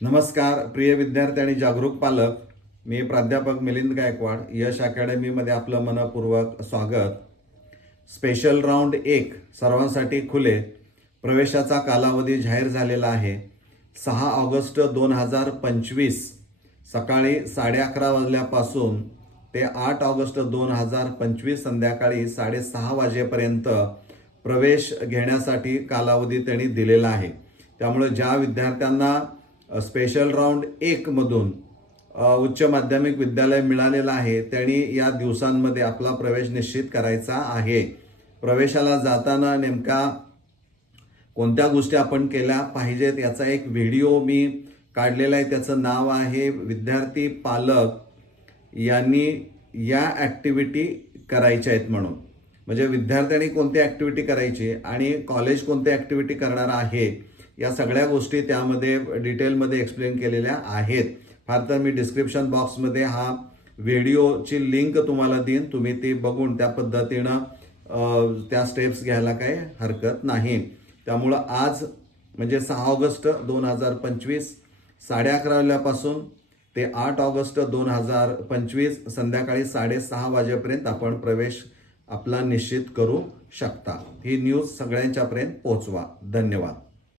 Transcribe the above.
नमस्कार प्रिय विद्यार्थी आणि जागरूक पालक. मी प्राध्यापक मिलिंद गायकवाड यश अकॅडमीमध्ये आपलं मनपूर्वक स्वागत. स्पेशल राऊंड एक सर्वांसाठी खुले. प्रवेशाचा कालावधी जाहीर झालेला आहे. सहा ऑगस्ट दोन हजार पंचवीस सकाळी साडे अकरा वाजल्यापासून ते आठ ऑगस्ट दोन हजार पंचवीस संध्याकाळी साडेसहा वाजेपर्यंत प्रवेश घेण्यासाठी कालावधी त्यांनी दिलेला आहे. त्यामुळे ज्या विद्यार्थ्यांना स्पेशल राऊंड एकमधून उच्च माध्यमिक विद्यालय मिळालेलं आहे. त्यांनी या दिवसांमध्ये आपला प्रवेश निश्चित करायचा आहे. प्रवेशाला जाताना नेमका कोणत्या गोष्टी आपण केल्या पाहिजेत याचा एक व्हिडिओ मी काढलेला आहे. त्याचं नाव आहे विद्यार्थी पालक यांनी या ॲक्टिव्हिटी करायच्या आहेत म्हणून. म्हणजे विद्यार्थ्यांनी कोणती ॲक्टिव्हिटी करायची आणि कॉलेज कोणती ॲक्टिव्हिटी करणार आहे? या सगळ्या गोष्टी त्यामध्ये डिटेलमध्ये एक्सप्लेन केलेल्या आहेत. फार तर मी डिस्क्रिप्शन बॉक्समध्ये हा व्हिडिओची लिंक तुम्हाला देईन. तुम्ही ती बघून त्या पद्धतीनं त्या स्टेप्स घ्यायला काही हरकत नाही. त्यामुळं आज म्हणजे सहा ऑगस्ट दोन हजार पंचवीस साडे अकरावल्यापासून ते आठ ऑगस्ट दोन हजार पंचवीस संध्याकाळी साडेसहा वाजेपर्यंत आपण प्रवेश आपला निश्चित करू शकता. ही न्यूज सगळ्यांच्यापर्यंत पोहोचवा. धन्यवाद.